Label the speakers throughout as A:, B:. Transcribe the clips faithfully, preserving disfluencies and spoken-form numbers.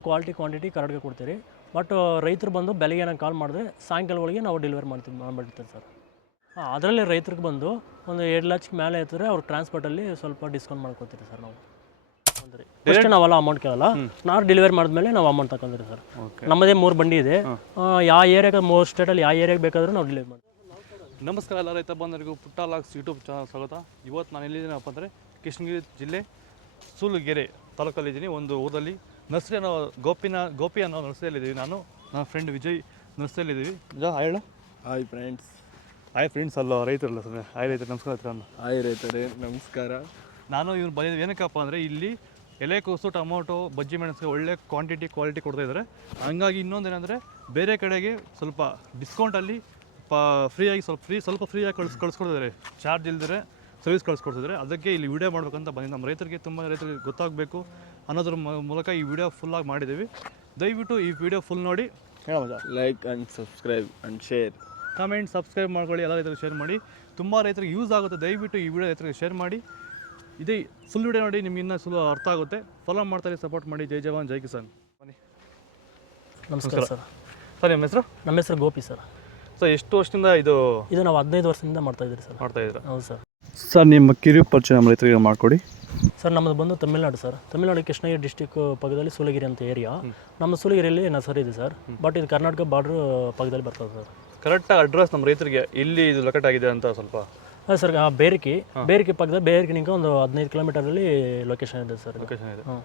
A: Quality quantity ಕರೆಕ್ಟ್ಗೆ ಕೊಡ್ತೀರಿ. But ರೈತರು ಬಂದು ಬೆಳಗ್ಗೆ ನಾನು ಕಾಲ್ ಮಾಡಿದ್ರೆ ಸಾಯಂಕಾಲ ಒಳಗೆ ನಾವು ಡೆಲಿವರಿ ಮಾಡ್ತೀವಿ ಮಾಡಿಬಿಡ್ತೀವಿ ಸರ್. ಹಾಂ, ಅದರಲ್ಲಿ ರೈತರಿಗೆ ಬಂದು ಒಂದು ಎರಡು ಲಕ್ಷಕ್ಕೆ ಮೇಲೆ ಇರ್ತದೆ, ಅವ್ರು ಟ್ರಾನ್ಸ್ಪೋರ್ಟಲ್ಲಿ ಸ್ವಲ್ಪ ಡಿಸ್ಕೌಂಟ್ ಮಾಡ್ಕೊತೀರಿ ಸರ್ ನಾವು. ಅಂದರೆ ಫಸ್ಟ್ ನಾವೆಲ್ಲ ಅಮೌಂಟ್ ಕೇಳಲ್ಲ, ನಾವು ಡೆಲಿವರಿ ಮಾಡಿದ್ಮೇಲೆ ನಾವು ಅಮೌಂಟ್ ತಗೊಂಡ್ರಿ ಸರ್. ನಮ್ಮದೇ ಮೂರು ಬಂಡಿ ಇದೆ, ಯಾವ ಏರಿಯಾಗೆ ಮೂರು ಸ್ಟೇಟಲ್ಲಿ ಯಾವ ಏರಿಯಾಗೆ ಬೇಕಾದರೂ ನಾವು ಡೆಲಿವರಿ ಮಾಡ್ತೀವಿ.
B: ನಮಸ್ಕಾರ ಎಲ್ಲ ರೈತ ಬಂದವರಿಗೂ ಪುಟ್ಟ ಲಾಕ್ಸ್ ಯೂಟ್ಯೂಬ್ ಚಾನಲ್ ಸ್ವಾಗತ. ಇವತ್ತು ನಾನು ಎಲ್ಲಿದ್ದೀನಪ್ಪ ಅಂದರೆ ಕೃಷ್ಣಗಿರಿ ಜಿಲ್ಲೆ ಸೂಲೂರುಗೆರೆ ತಾಲೂಕಲ್ಲಿದ್ದೀನಿ. ಒಂದು ಊರಲ್ಲಿ ನರ್ಸರಿ ಅನ್ನೋ ಗೋಪಿನ ಗೋಪಿ ಅನ್ನೋ ನರ್ಸರಿಯಲ್ಲಿದ್ದೀವಿ. ನಾನು ನನ್ನ ಫ್ರೆಂಡ್ ವಿಜಯ್ ನರ್ಸರಿಯಲ್ಲಿದ್ದೀವಿ. ನಿಜ ಹೇಳ
C: ಹಾಯ್ ಫ್ರೆಂಡ್ಸ್.
B: ಹಾಯ್ ಫ್ರೆಂಡ್ಸ್ ಅಲ್ಲ ರೈತರಲ್ಲ ಸರ್. ಹಾಯ್ ರೈತರು ನಮಸ್ಕಾರ ಹತ್ರ.
C: ಹಾಯ್ ರೈತರೇ ನಮಸ್ಕಾರ.
B: ನಾನು ಇವ್ರು ಬಂದಿದ್ದು ಏನಕ್ಕಪ್ಪ ಅಂದರೆ ಇಲ್ಲಿ ಎಲೆಕೋಸು ಟೊಮೊಟೊ ಬಜ್ಜಿ ಮೆಣಸಿಗೆ ಒಳ್ಳೆ ಕ್ವಾಂಟಿಟಿ ಕ್ವಾಲಿಟಿ ಕೊಡ್ತಾ ಇದ್ದಾರೆ. ಹಂಗಾಗಿ ಇನ್ನೊಂದೇನೆಂದರೆ ಬೇರೆ ಕಡೆಗೆ ಸ್ವಲ್ಪ ಡಿಸ್ಕೌಂಟಲ್ಲಿ ಪ ಫ್ರೀಯಾಗಿ ಸ್ವಲ್ಪ ಫ್ರೀ ಸ್ವಲ್ಪ ಫ್ರೀಯಾಗಿ ಕಳ್ಸಿ ಕಳಿಸ್ಕೊಡ್ತಿದ್ದಾರೆ, ಚಾರ್ಜ್ ಇಲ್ದಿರೆ ಸರ್ವಿಸ್ ಕಳಿಸ್ಕೊಡ್ತಿದ್ದಾರೆ. ಅದಕ್ಕೆ ಇಲ್ಲಿ ವಿಡಿಯೋ ಮಾಡ್ಬೇಕಂತ ಬಂದಿದ್ದು. ನಮ್ಮ ರೈತರಿಗೆ ತುಂಬ ರೈತರಿಗೆ ಗೊತ್ತಾಗಬೇಕು ಅನ್ನೋದ್ರ ಮೂಲಕ ಈ ವಿಡಿಯೋ ಫುಲ್ಲಾಗಿ ಮಾಡಿದ್ದೀವಿ. ದಯವಿಟ್ಟು ಈ ವಿಡಿಯೋ ಫುಲ್ ನೋಡಿ ಹೇಳೋದ
C: like and subscribe and share,
B: comment subscribe ಮಾಡ್ಕೊಳ್ಳಿ. ಎಲ್ಲ ರೈತರಿಗೆ ಶೇರ್ ಮಾಡಿ, ತುಂಬ ರೈತರಿಗೆ ಯೂಸ್ ಆಗುತ್ತೆ. ದಯವಿಟ್ಟು ಈ ವಿಡಿಯೋ ರೈತರಿಗೆ ಶೇರ್ ಮಾಡಿ. ಇದೇ ಫುಲ್ ವಿಡಿಯೋ ನೋಡಿ, ನಿಮ್ಗೆ ಇನ್ನೂ ಸುಲಭ ಅರ್ಥ ಆಗುತ್ತೆ. ಫಾಲೋ ಮಾಡ್ತಾರೆ, ಸಪೋರ್ಟ್ ಮಾಡಿ. ಜೈ ಜವಾನ್ ಜೈ ಕಿಸಾನ್. ಬನ್ನಿ.
A: ನಮಸ್ಕಾರ ಸರ್.
B: ಸರ್ ನಿಮ್ಮ ಹೆಸರು?
A: ನಮ್ಮ ಹೆಸರು ಗೋಪಿ ಸರ್.
B: ಸರ್ ಎಷ್ಟು ವರ್ಷದಿಂದ ಇದು
A: ಇದು ನಾವು ಹದಿನೈದು ವರ್ಷದಿಂದ ಮಾಡ್ತಾ ಇದ್ದೀರಿ ಸರ್.
B: ಮಾಡ್ತಾ ಇದ್ದೀರಾ?
A: ಹೌದು ಸರ್.
B: ಸರ್ ನಿಮ್ಮ ಕಿರು ಪರಿಚಯ ನಮ್ಮ ರೈತರಿಗೆ ಮಾಡಿಕೊಡಿ.
A: ಸರ್ ನಮ್ಮದು ಬಂದು ತಮಿಳ್ನಾಡು ಸರ್. ತಮಿಳ್ನಾಡು ಕೃಷ್ಣಗಿರಿ ಡಿಸ್ಟಿಕ್ ಪಕ್ಕದಲ್ಲಿ ಸೂಲೂರುಗೆರೆ ಅಂತ ಏರಿಯಾ. ನಮ್ಮ ಸೂಲೂರುಗೆರೆಯಲ್ಲಿ ನರ್ಸರಿ ಇದೆ ಸರ್. ಬಟ್ ಇದು ಕರ್ನಾಟಕ ಬಾರ್ಡ್ರ್ ಪಕ್ಕದಲ್ಲಿ ಬರ್ತದೆ ಸರ್.
B: ಕರೆಕ್ಟಾಗಿ ಅಡ್ರೆಸ್ ನಮ್ಮ ರೈತರಿಗೆ ಇಲ್ಲಿ ಇದು ಲೊಕೇಟ್ ಆಗಿದೆ ಅಂತ ಸ್ವಲ್ಪ.
A: ಹಾಂ ಸರ್, ಬೇರಿಕಿ ಬೇರಿಕಿ ಪಕ್ಕದ ಬೇರಿಕಿನಿಂದ ಒಂದು ಹದಿನೈದು ಕಿಲೋಮೀಟರಲ್ಲಿ ಲೊಕೇಶನ್ ಇದೆ ಸರ್.
B: ಲೊಕೇಶನ್ ಇದೆ.
A: ಹಾಂ.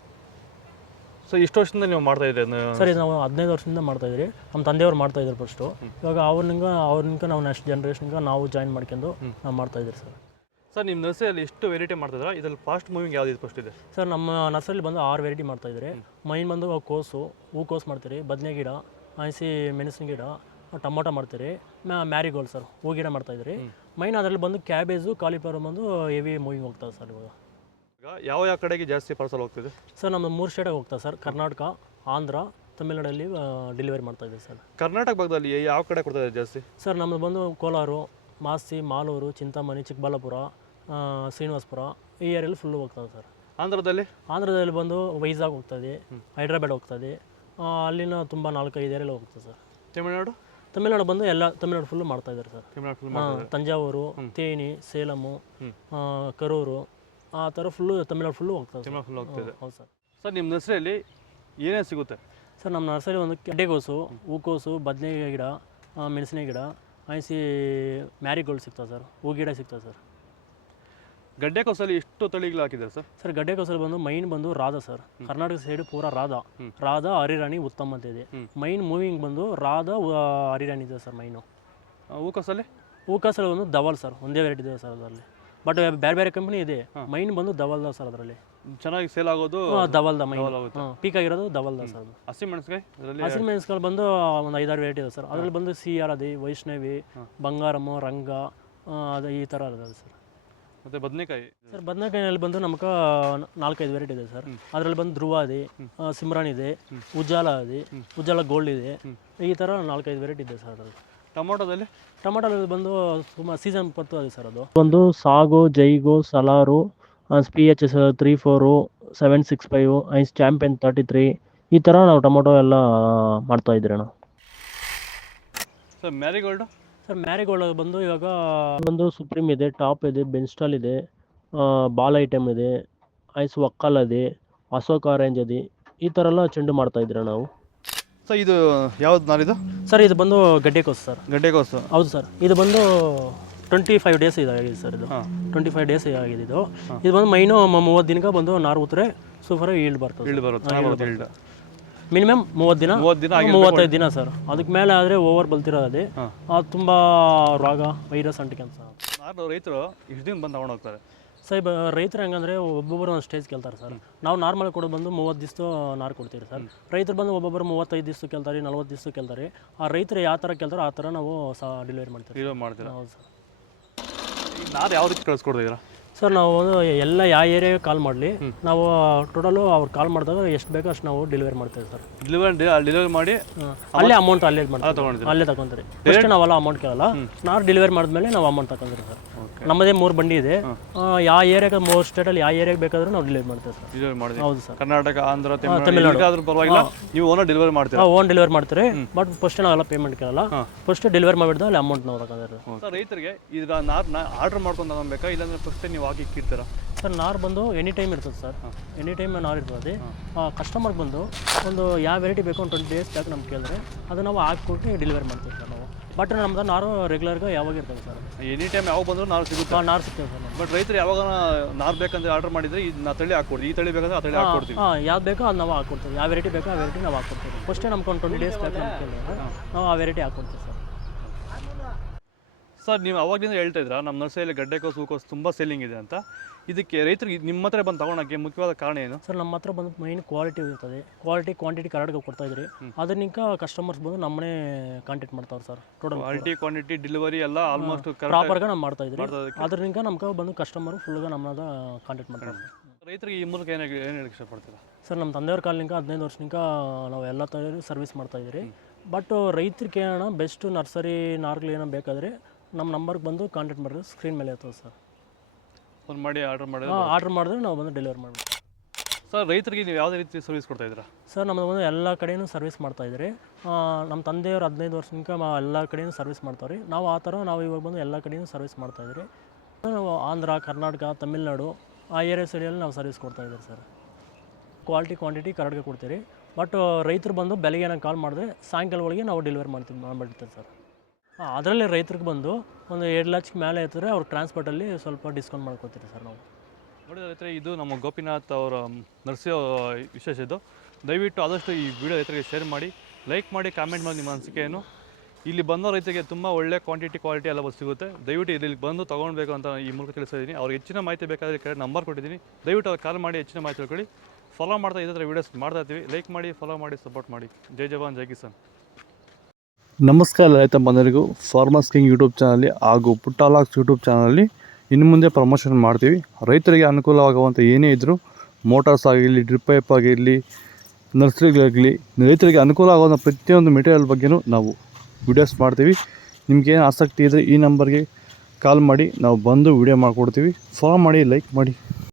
B: ಸೊ ಇಷ್ಟು ವರ್ಷದಿಂದ ನೀವು ಮಾಡ್ತಾ ಇದ್ದೀರಿ
A: ಸರ್? ಇದು ನಾವು ಹದಿನೈದು ವರ್ಷದಿಂದ ಮಾಡ್ತಾ ಇದ್ದೀರಿ. ನಮ್ಮ ತಂದೆಯವರು ಮಾಡ್ತಾ ಇದ್ರು ಫಸ್ಟು. ಇವಾಗ ಅವ್ರನಿಂಗ ಅವ್ರನಿಂಕ ನಾವು ನೆಕ್ಸ್ಟ್ ಜನ್ರೇಷನ್ಗೆ ನಾವು ಜಾಯಿನ್ ಮಾಡ್ಕೊಂಡು ನಾವು ಮಾಡ್ತಾ ಇದ್ದೀರಿ ಸರ್.
B: ಸರ್ ನಿಮ್ಮ ನರ್ಸರಿಯಲ್ಲಿ ಎಷ್ಟು ವೆರೈಟಿ ಮಾಡ್ತಿದ್ದೀರಾ? ಇದರಲ್ಲಿ ಫಾಸ್ಟ್ ಮೂವಿಂಗ್ ಯಾವ್ದು ಫಸ್ಟ್ ಇದೆ?
A: ಸರ್ ನಮ್ಮ ನರ್ಸರಿಲಿ ಬಂದು ಆರು ವೆರೈಟಿ ಮಾಡ್ತಾ ಇದ್ದೀರಿ. ಮೈನ್ ಬಂದು ಕೋಸು, ಹೂಕೋಸು ಮಾಡ್ತೀರಿ, ಬದನೆ ಗಿಡ, ಹಸಿ ಮೆಣಸಿನ ಗಿಡ, ಟೊಮೊಟೊ ಮಾಡ್ತೀರಿ, ಮ್ಯಾರಿಗೋಲ್ಡ್ ಸರ್ ಹೂ ಗಿಡ ಮಾಡ್ತಾಯಿದ್ರಿ. ಮೈನ್ ಅದರಲ್ಲಿ ಬಂದು ಕ್ಯಾಬೇಜು, ಕಾಲಿಫ್ಲವರ್ ಬಂದು ಹೆವಿ ಮೂವಿಂಗ್ ಹೋಗ್ತದೆ ಸರ್. ಇವಾಗ
B: ಯಾವ ಯಾವ ಕಡೆಗೆ ಜಾಸ್ತಿ ಪಾರ್ಸಲ್ ಹೋಗ್ತಿದೆ
A: ಸರ್? ನಮ್ಮ ಮೂರು ಸ್ಟೇಟಾಗಿ ಹೋಗ್ತದೆ ಸರ್. ಕರ್ನಾಟಕ, ಆಂಧ್ರ, ತಮಿಳ್ನಾಡಲ್ಲಿ ಡೆಲಿವರಿ ಮಾಡ್ತಾಯಿದ್ದೀವಿ ಸರ್.
B: ಕರ್ನಾಟಕ ಭಾಗದಲ್ಲಿ ಯಾವ ಕಡೆ ಕೊಡ್ತಾ ಇದೆ ಜಾಸ್ತಿ?
A: ಸರ್ ನಮ್ಮದು ಬಂದು ಕೋಲಾರ, ಮಾಸ್ತಿ, ಮಾಲೂರು, ಚಿಂತಾಮಣಿ, ಚಿಕ್ಕಬಳ್ಳಾಪುರ, ಶ್ರೀನಿವಾಸಪುರ ಈ ಏರಿಯಲ್ಲಿ ಫುಲ್ಲು ಹೋಗ್ತದೆ ಸರ್.
B: ಆಂಧ್ರದಲ್ಲಿ?
A: ಆಂಧ್ರದಲ್ಲಿ ಬಂದು ವೈಜಾಗ್ ಹೋಗ್ತದೆ, ಹೈದ್ರಾಬಾದ್ ಹೋಗ್ತದೆ, ಅಲ್ಲಿನ ತುಂಬ ನಾಲ್ಕೈದು ಏರಿಯಲ್ಲಿ ಹೋಗ್ತದೆ ಸರ್.
B: ತಮಿಳ್ನಾಡು?
A: ತಮಿಳ್ನಾಡು ಬಂದು ಎಲ್ಲ ತಮಿಳ್ನಾಡು ಫುಲ್ಲು ಮಾಡ್ತಾ ಇದ್ದಾರೆ ಸರ್.
B: ತಮಿಳ್ನಾಡು ಫುಲ್
A: ಹಾಂ, ತಂಜಾವೂರು, ತೇನಿ, ಸೇಲಮು, ಕರೂರು ಆ ಥರ ಫುಲ್ಲು ತಮಿಳ್ನಾಡು ಫುಲ್ಲು ಹೋಗ್ತದೆ.
B: ತಮಿಳ್ನಾಡು ಫುಲ್ ಹೋಗ್ತಿದೆ.
A: ಹೌದು ಸರ್.
B: ಸರ್ ನಿಮ್ಮ ನರ್ಸರಿಯಲ್ಲಿ ಏನೇನು ಸಿಗುತ್ತೆ?
A: ಸರ್ ನಮ್ಮ ನರ್ಸರಿ ಒಂದು ಗೆಡ್ಡೆಕೋಸು, ಹೂಕೋಸು, ಬದನೆ ಗಿಡ, ಮೆಣಸಿನ ಗಿಡ, ಹಸಿ ಮ್ಯಾರಿಗೋಲ್ಡ್ ಸಿಗ್ತದೆ ಸರ್. ಹೂ ಗಿಡ ಸಿಗ್ತದೆ ಸರ್.
B: ಗಡ್ಡೆಕೋಸಲ್ಲಿ ಎಷ್ಟು ತಳಿಗಳು ಹಾಕಿದ್ದಾರೆ ಸರ್?
A: ಸರ್ ಗಡ್ಡೆಕೋಸಲ್ಲಿ ಬಂದು ಮೈನ್ ಬಂದು ರಾಧಾ ಸರ್. ಕರ್ನಾಟಕ ಸೈಡ್ ಪೂರಾ ರಾಧಾ ರಾಧಾ ಹರಿರಾಣಿ ಉತ್ತಮ ಅಂತ ಇದೆ. ಮೈನ್ ಮೂವಿಂಗ್ ಬಂದು ರಾಧಾ ಹರಿರಾಣಿ ಇದೆ ಸರ್ ಮೈನು.
B: ಹೂಕೋಸಲ್ಲಿ?
A: ಹೂಕೋಸಲ್ಲಿ ಒಂದು ಧವಲ್ ಸರ್, ಒಂದೇ ವೆರೈಟಿ ಇದೆ ಸರ್ ಅದರಲ್ಲಿ. ಬಟ್ ಬೇರೆ ಬೇರೆ ಕಂಪ್ನಿ ಇದೆ. ಮೈನ್ ಬಂದು ಧವಲ್ದ ಸರ್. ಅದರಲ್ಲಿ
B: ಚೆನ್ನಾಗಿ ಸೇಲ್ ಆಗೋದು
A: ಧವಲ್ದ ಮೈನ್. ಪೀಕ್ ಆಗಿರೋದು ಧವಲ್ದ ಸರ್. ಅದು
B: ಹಸಿ ಮೆಣಸಿನಕಾಯಿ?
A: ಹಸಿರು ಮೆಣಸಿನಕಾಯಿ ಬಂದು ಒಂದು ಐದಾರು ವೆರೈಟಿ ಇದೆ ಸರ್. ಅದರಲ್ಲಿ ಬಂದು ಸಿ ಆರ್ ಅದಿ, ವೈಷ್ಣವಿ, ಬಂಗಾರಮ್ಮ, ರಂಗ, ಅದು ಈ ಥರ ಇದೆ ಸರ್.
B: ಮತ್ತು ಬದನೆಕಾಯಿ? ಸರ್
A: ಬದನೆಕಾಯಿನಲ್ಲಿ ಬಂದು ನಮ್ಗೆ ನಾಲ್ಕೈದು ವೆರೈಟಿ ಇದೆ ಸರ್. ಅದರಲ್ಲಿ ಬಂದು ಧ್ರುವ ಇದೆ, ಸಿಮ್ರಾನ್ ಇದೆ, ಉಜಾಲ ಇದೆ, ಉಜಾಲ ಗೋಲ್ಡ್ ಇದೆ, ಈ ಥರ ನಾಲ್ಕೈದು ವೆರೈಟಿ ಇದೆ ಸರ್ ಅದರಲ್ಲಿ.
B: ಟೊಮೊಟೊದಲ್ಲಿ?
A: ಟೊಮೊಟೊದಲ್ಲಿ ಬಂದು ತುಂಬ ಸೀಸನ್ ಪತ್ತು ಇದೆ ಸರ್. ಅದು ಒಂದು ಸಾಗೋ, ಜೈಗೋ, ಸಲಾರು, P H S three four, seven six five, ice champion thirty three, ಈ ಥರ ನಾವು ಟೊಮೊಟೊ ಎಲ್ಲ ಮಾಡ್ತಾ ಇದ್ದೀರಿ ನಾವು.
B: ಸರ್ ಮ್ಯಾರಿಗೋಲ್ಡು?
A: ಸರ್ ಮ್ಯಾರಿಗೋಲ್ಡ್ ಬಂದು ಇವಾಗ ಒಂದು ಸುಪ್ರೀಮ್ ಇದೆ, ಟಾಪ್ ಇದೆ, ಬೆನ್ಸ್ಟಾಲ್ ಇದೆ, ಬಾಲ್ ಐಟಮ್ ಇದೆ, ಐಸ್ ಒಕ್ಕಲ್ ಇದೆ, ಅಶೋಕ್ ಆರೆಂಜ್ ಇದೆ, ಈ ಥರ ಎಲ್ಲ ಚೆಂಡು ಮಾಡ್ತಾ ಇದ್ದೀರಾ ನಾವು.
B: ಸರ್ ಇದು ಯಾವ್ದು ನಾರಿದು?
A: ಸರ್ ಇದು ಬಂದು ಗಡ್ಡೆಕೋಸು ಸರ್.
B: ಗಡ್ಡೆಕೋಸು?
A: ಹೌದು ಸರ್. ಇದು ಬಂದು ಟ್ವೆಂಟಿ ಫೈವ್ ಡೇಸ್ ಇದಾಗಿದೆ ಸರ್. ಇದು ಟ್ವೆಂಟಿ ಫೈವ್ ಡೇಸ್ ಆಗಿದೆ. ಇದು ಇದು ಬಂದು ಮೈನು ಮೂವತ್ತು ದಿನಕ್ಕೆ ಬಂದು ನಾರು ಉತ್ತರೆ ಸೂಪರ್ ಈಲ್ಡ್ ಬರ್ತದೆ.
B: ಈಲ್ಡ್ ಬರುತ್ತೆ
A: ಮಿನಿಮಮ್ ಮೂವತ್ತು ದಿನ
B: ಮೂವತ್ತು ದಿನ
A: ಮೂವತ್ತೈದು ದಿನ ಸರ್. ಅದಕ್ಕೆ ಮೇಲೆ ಆದರೆ ಓವರ್ ಬಲ್ತಿರೋದೇ ಅದು ತುಂಬ ರೋಗ ವೈರಸ್ ಅಂಟಿಕೆಂತ ಸರ್.
B: ನಾರು ರೈತರು ಇಷ್ಟು ದಿನ ಬಂದು ತಗೊಂಡು ಹೋಗ್ತಾರೆ
A: ಸರ್. ರೈತರು ಹೆಂಗಂದರೆ ಒಬ್ಬೊಬ್ಬರು ಒಂದು ಸ್ಟೇಜ್ ಕೇಳ್ತಾರೆ ಸರ್. ನಾವು ನಾರ್ಮಲ್ ಕೊಡೋದು ಬಂದು ಮೂವತ್ತು ದಿವಸ ನಾರು ಕೊಡ್ತೀವಿ ಸರ್. ರೈತರು ಬಂದು ಒಬ್ಬೊಬ್ಬರು ಮೂವತ್ತೈದು ದಿವಸ ಕೇಳ್ತಾರೆ, ನಲ್ವತ್ತು ದಿವಸ ಕೇಳ್ತಾರೆ. ಆ ರೈತರು ಯಾವ ಥರ ಕೇಳ್ತಾರೆ ಆ ಥರ ನಾವು ಸಹ ಡೆಲಿವರಿ ಮಾಡ್ತೀವಿ.
B: ಡೆಲಿವರಿ ಮಾಡ್ತೀರಾ?
A: ಹೌದು ಸರ್.
B: ನಾರು ಯಾವ ರೀತಿ ಕಳಿಸ್ಕೊಡ್ತಿದ್ದೀರಾ
A: ಸರ್? ನಾವು ಎಲ್ಲ ಯಾವ ಏರಿಯಾಗೆ ಕಾಲ್ ಮಾಡಲಿ ನಾವು ಟೋಟಲು ಅವ್ರು ಕಾಲ್ ಮಾಡಿದಾಗ ಎಷ್ಟು ಬೇಕೋ ಅಷ್ಟು ನಾವು ಡೆಲಿವರಿ ಮಾಡ್ತೇವೆ ಸರ್.
B: ಡೆಲಿವರಿ ಡೆಲಿವರಿ ಮಾಡಿ
A: ಅಲ್ಲೇ ಅಮೌಂಟ್ ಅಲ್ಲೇ ಮಾಡ್ತೀವಿ, ಅಲ್ಲೇ ತಗೊಂತೀರಿ. ಫಸ್ಟ್ ನಾವೆಲ್ಲ ಅಮೌಂಟ್ ಕೇಳಲ್ಲ, ನಾವು ಡೆಲಿವರಿ ಮಾಡಿದ್ಮೇಲೆ ನಾವು ಅಮೌಂಟ್ ತಗೊಂತೀರಿ ಸರ್.
B: ಓಕೆ.
A: ನಮ್ಮದೇ ಮೂರು ಬಂಡಿ ಇದೆ. ಯಾವ ಏರಿಯಾಗೆ ಮೂರು ಸ್ಟೇಟಲ್ಲಿ ಯಾವ ಏರಿಯಾಗೆ ಬೇಕಾದ್ರೂ ನಾವು ಡೆಲಿವರಿ ಮಾಡ್ತೀವಿ ಸರ್.
B: ಡೆಲಿವರಿ ಮಾಡಿದ್ವಿ.
A: ಹೌದು ಸರ್.
B: ಕರ್ನಾಟಕ, ಆಂಧ್ರ, ತಮಿಳುನಾಡು ಆದ್ರೂ ಪರವಾಗಿಲ್ಲ, ನೀವು ಓನರ್ ಡೆಲಿವರಿ ಮಾಡ್ತೀರಾ?
A: ನಾವು ಓನ್ ಡೆಲಿವರಿ ಮಾಡ್ತೀರಿ. ಬಟ್ ಫಸ್ಟ್ ನಾವೆಲ್ಲ ಪೇಮೆಂಟ್ ಕೇಳಲ್ಲ. ಫಸ್ಟ್ ಡೆಲಿವರಿ ಮಾಡಿಬಿಡ್ದು ಅಲ್ಲಿ ಅಮೌಂಟ್ ನಾವು ತಗೊಂಡಿರೋದು.
B: ಸರ್, ರೈತರಿಗೆ ಇದರ ನಾರನ್ನ ಆರ್ಡರ್ ಮಾಡ್ಕೊಂಡು ತಗೊಬೇಕಾ, ಇಲ್ಲಾಂದ್ರೆ ಫಸ್ಟ್ ನೀವು ಹಾಕಿ ಇಕ್ಕಿರ್ತೀರಾ?
A: ಸರ್, ನಾರು ಬಂದು ಎನಿ ಟೈಮ್ ಇರ್ತದೆ ಸರ್. ಎನಿ ಟೈಮ್ ನಾರು ಇರ್ತದೆ. ಕಸ್ಟಮರ್ಗೆ ಬಂದು ಒಂದು ಯಾವ ವೆರೈಟಿ ಬೇಕು ಒಂದು ಟ್ವೆಂಟಿ ಡೇಸ್ ಬ್ಯಾಕ್ ನಮ್ಗೆ ಕೇಳಿದ್ರೆ ಅದು ನಾವು ಹಾಕಿಕೊಟ್ಟು ಡೆಲಿವರಿ ಮಾಡ್ತೀವಿ ಸರ್ ನಾವು. ಬಟ್ ನಮ್ದು ನಾರು ರೆಗ್ಯುಲರ್ಗೆ ಯಾವಾಗ ಇರ್ತದೆ ಸರ್.
B: ಎನಿ ಟೈಮ್ ಯಾವಾಗ ಬಂದರೂ ನಾರು ಸಿಗುತ್ತೆ?
A: ನಾರು ಸಿಗ್ತದೆ ಸರ್.
B: ಬಟ್ ರೈತರು ಯಾವಾಗ ನಾರು ಬೇಕಂದ್ರೆ ಆರ್ಡರ್ ಮಾಡಿದರೆ ಇದನ್ನ ತಳಿ ಹಾಕ್ಕೊಡ್ತೀವಿ, ಈ ತಳಿ ಬೇಕಾದ್ರೆ ಆ ತಳಿ ಹಾಕ್ಕೊಡ್ತೀವಿ.
A: ಹಾಂ, ಯಾವ್ದು ಬೇಕೋ ಅದು ನಾವು ಹಾಕ್ಕೊಡ್ತೀವಿ. ಯಾವ ವೆರೈಟಿ ಬೇಕೋ ಆ ವೆರೈಟಿ ನಾವು ಹಾಕ್ಕೊಡ್ತೀವಿ. ಫಸ್ಟೇ ನಮ್ಗೆ ಒಂದು ಟ್ವೆಂಟಿ ಡೇಸ್ ಬ್ಯಾಕ್ ನಮ್ಗೆ ಕೇಳಿದ್ರೆ ನಾವು ಆ ವೆರೈಟಿ ಹಾಕ್ಕೊಡ್ತೀವಿ ಸರ್.
B: ಸರ್, ನೀವು ಅವಾಗಲಿಂದ ಹೇಳ್ತಾ ಇದ್ರಾ ನಮ್ಮ ನರ್ಸರಿಯಲ್ಲಿ ಗಡ್ಡೆಕೋಸು, ಹೂಕೋಸು ತುಂಬ ಸೇಲಿಂಗ್ ಇದೆ ಅಂತ. ಇದಕ್ಕೆ ರೈತರಿಗೆ ನಿಮ್ಮ ಹತ್ರ ಬಂದು ತಗೊಳಕ್ಕೆ ಮುಖ್ಯವಾದ ಕಾರಣ ಏನು
A: ಸರ್? ನಮ್ಮ ಹತ್ರ ಬಂದು ಮೈನ್ ಕ್ವಾಲಿಟಿ ಇರ್ತದೆ. ಕ್ವಾಲಿಟಿ ಕ್ವಾಂಟಿಟಿ ಕರೆಕ್ಟಾಗಿ ಕೊಡ್ತಾ ಇದ್ರಿ. ಅದನ್ನಿಂಕ ಕಸ್ಟಮರ್ಸ್ ಬಂದು ನಮ್ಮನ್ನೇ ಕಾಂಟ್ಯಾಕ್ಟ್ ಮಾಡ್ತಾವ್ರು sir. Total
B: quality quantity delivery ಎಲ್ಲ ಆಲ್ಮೋಸ್ಟ್
A: ಪ್ರಾಪರ್ಗೆ ನಾವು ಮಾಡ್ತಾ ಇದ್ರಿ. ಅದರಿಂದ ನಮ್ಗೆ ಬಂದು ಕಸ್ಟಮರು ಫುಲ್ಗೆ ನಮ್ಮನ್ನ ಕಾಂಟ್ಯಾಕ್ಟ್ ಮಾಡ್ತಾರೆ.
B: ರೈತರಿಗೆ ಈ ಮೂಲಕ ಏನು ಏನು ಹೇಳಕ್ಕೆ ಇಷ್ಟಪಡ್ತೀರಾ?
A: ಸರ್, ನಮ್ಮ ತಂದೆಯವ್ರ ಕಾಲನಿಂದ ಹದಿನೈದು ವರ್ಷನಿಂದ ನಾವು ಎಲ್ಲ ಥರ ಸರ್ವಿಸ್ ಮಾಡ್ತಾಯಿದ್ದೀರಿ. ಬಟ್ ರೈತರಿಗೆ ಏನೋ ಬೆಸ್ಟ್ ನರ್ಸರಿ ನಾರ್ಗಳು ಏನೋ ಬೇಕಾದರೆ ನಮ್ಮ ನಂಬರ್ಗೆ ಬಂದು ಕಾಂಟ್ಯಾಕ್ಟ್ ಮಾಡಿದ್ರೆ ಸ್ಕ್ರೀನ್ ಮೇಲೆ ಇರ್ತದೆ ಸರ್.
B: ಫೋನ್ ಮಾಡಿ ಆರ್ಡರ್ ಮಾಡಿ
A: ಆರ್ಡರ್ ಮಾಡಿದ್ರೆ ನಾವು ಬಂದು ಡೆಲಿವರಿ ಮಾಡ್ತೀವಿ.
B: ಸರ್, ರೈತರಿಗೆ ನೀವು ಯಾವುದೇ ರೀತಿ ಸರ್ವಿಸ್ ಕೊಡ್ತಾ ಇದ್ದೀರಾ?
A: ಸರ್, ನಮ್ಮದು ಬಂದು ಎಲ್ಲ ಕಡೆಯೂ ಸರ್ವಿಸ್ ಮಾಡ್ತಾಯಿದ್ರಿ. ನಮ್ಮ ತಂದೆಯವರು ಹದಿನೈದು ವರ್ಷನಿಂದ ಎಲ್ಲ ಕಡೆಯೂ ಸರ್ವಿಸ್ ಮಾಡ್ತಾವ್ರಿ. ನಾವು ಆ ಥರ ನಾವು ಇವಾಗ ಬಂದು ಎಲ್ಲ ಕಡೆಯೂ ಸರ್ವಿಸ್ ಮಾಡ್ತಾಯಿದ್ರಿ. ನಾವು ಆಂಧ್ರ, ಕರ್ನಾಟಕ, ತಮಿಳ್ನಾಡು ಆ ಏರಿಯಾ ಸೈಡಲ್ಲಿ ನಾವು ಸರ್ವಿಸ್ ಕೊಡ್ತಾಯಿದ್ದೀರಿ ಸರ್. ಕ್ವಾಲಿಟಿ ಕ್ವಾಂಟಿಟಿ ಕರೆಕ್ಟ್ಗೆ ಕೊಡ್ತೀರಿ. ಬಟ್ ರೈತರು ಬಂದು ಬೆಳಗ್ಗೆ ನಾವು ಕಾಲ್ ಮಾಡಿದ್ರೆ ಸಾಯಂಕಾಲ ಒಳಗೆ ನಾವು ಡೆಲಿವರಿ ಮಾಡ್ತೀವಿ ಮಾಡ್ಬಿಡ್ತೀವಿ ಸರ್. ಅದರಲ್ಲಿ ರೈತರಿಗೆ ಬಂದು ಒಂದು ಎರಡು ಲಕ್ಷಕ್ಕೆ ಮೇಲೆ ಇರ್ತದೆ ಅವ್ರ ಟ್ರಾನ್ಸ್ಪೋರ್ಟಲ್ಲಿ ಸ್ವಲ್ಪ ಡಿಸ್ಕೌಂಟ್ ಮಾಡ್ಕೊತೀರಿ ಸರ್ ನಾವು.
B: ನೋಡಿದ ರೈತರೆ, ಇದು ನಮ್ಮ ಗೋಪಿನಾಥ್ ಅವರ ನರ್ಸರಿ ವಿಶೇಷ. ಇದು ದಯವಿಟ್ಟು ಆದಷ್ಟು ಈ ವಿಡಿಯೋ ರೈತರಿಗೆ ಶೇರ್ ಮಾಡಿ, ಲೈಕ್ ಮಾಡಿ, ಕಾಮೆಂಟ್ ಮಾಡಿ ನಿಮ್ಮ ಅನಿಸಿಕೆಯನ್ನು. ಇಲ್ಲಿ ಬಂದ ರೈತರಿಗೆ ತುಂಬ ಒಳ್ಳೆ ಕ್ವಾಂಟಿಟಿ ಕ್ವಾಲಿಟಿ ಎಲ್ಲ ಸಿಗುತ್ತೆ. ದಯವಿಟ್ಟು ಇಲ್ಲಿ ಬಂದು ತೊಗೊಳ್ಬೇಕು ಅಂತ ಈ ಮೂಲಕ ತಿಳಿಸಿದ್ದೀನಿ. ಅವ್ರಿಗೆ ಹೆಚ್ಚಿನ ಮಾಹಿತಿ ಬೇಕಾದರೆ ಕಡೆ ನಂಬರ್ ಕೊಟ್ಟಿದ್ದೀನಿ. ದಯವಿಟ್ಟು ಅವ್ರು ಕಾಲ್ ಮಾಡಿ ಹೆಚ್ಚಿನ ಮಾಹಿತಿ ತಿಳ್ಕೊಳ್ಳಿ. ಫಾಲೋ ಮಾಡ್ತಾ ಇದೇ ಥರ ವೀಡಿಯೋಸ್ ಮಾಡ್ತಾ ಇರ್ತೀವಿ. ಲೈಕ್ ಮಾಡಿ, ಫಾಲೋ ಮಾಡಿ, ಸಪೋರ್ಟ್ ಮಾಡಿ. ಜೈ ಜವಾನ್, ಜೈ ಕಿಸಾನ್. ನಮಸ್ಕಾರ ರೈತ ಬಂದರಿಗೂ. ಫಾರ್ಮರ್ಸ್ ಕಿಂಗ್ ಯೂಟ್ಯೂಬ್ ಚಾನಲ್ಲಿ ಹಾಗೂ ಪುಟ್ಟಾಲಾಕ್ಸ್ ಯೂಟ್ಯೂಬ್ ಚಾನಲ್ಲಿ ಇನ್ನು ಮುಂದೆ ಪ್ರಮೋಷನ್ ಮಾಡ್ತೀವಿ. ರೈತರಿಗೆ ಅನುಕೂಲವಾಗುವಂಥ ಏನೇ ಇದ್ದರೂ, ಮೋಟಾರ್ಸ್ ಆಗಿರಲಿ, ಡ್ರಿಪ್ ಪೈಪ್ ಆಗಿರಲಿ, ನರ್ಸರಿಗಾಗಲಿ, ರೈತರಿಗೆ ಅನುಕೂಲ ಆಗುವಂಥ ಪ್ರತಿಯೊಂದು ಮೆಟೀರಿಯಲ್ ಬಗ್ಗೆಯೂ ನಾವು ವಿಡಿಯೋಸ್ ಮಾಡ್ತೀವಿ. ನಿಮಗೇನು ಆಸಕ್ತಿ ಇದ್ದರೆ ಈ ನಂಬರ್ಗೆ ಕಾಲ್ ಮಾಡಿ, ನಾವು ಬಂದು ವಿಡಿಯೋ ಮಾಡಿಕೊಡ್ತೀವಿ. ಫಾಲೋ ಮಾಡಿ, ಲೈಕ್ ಮಾಡಿ.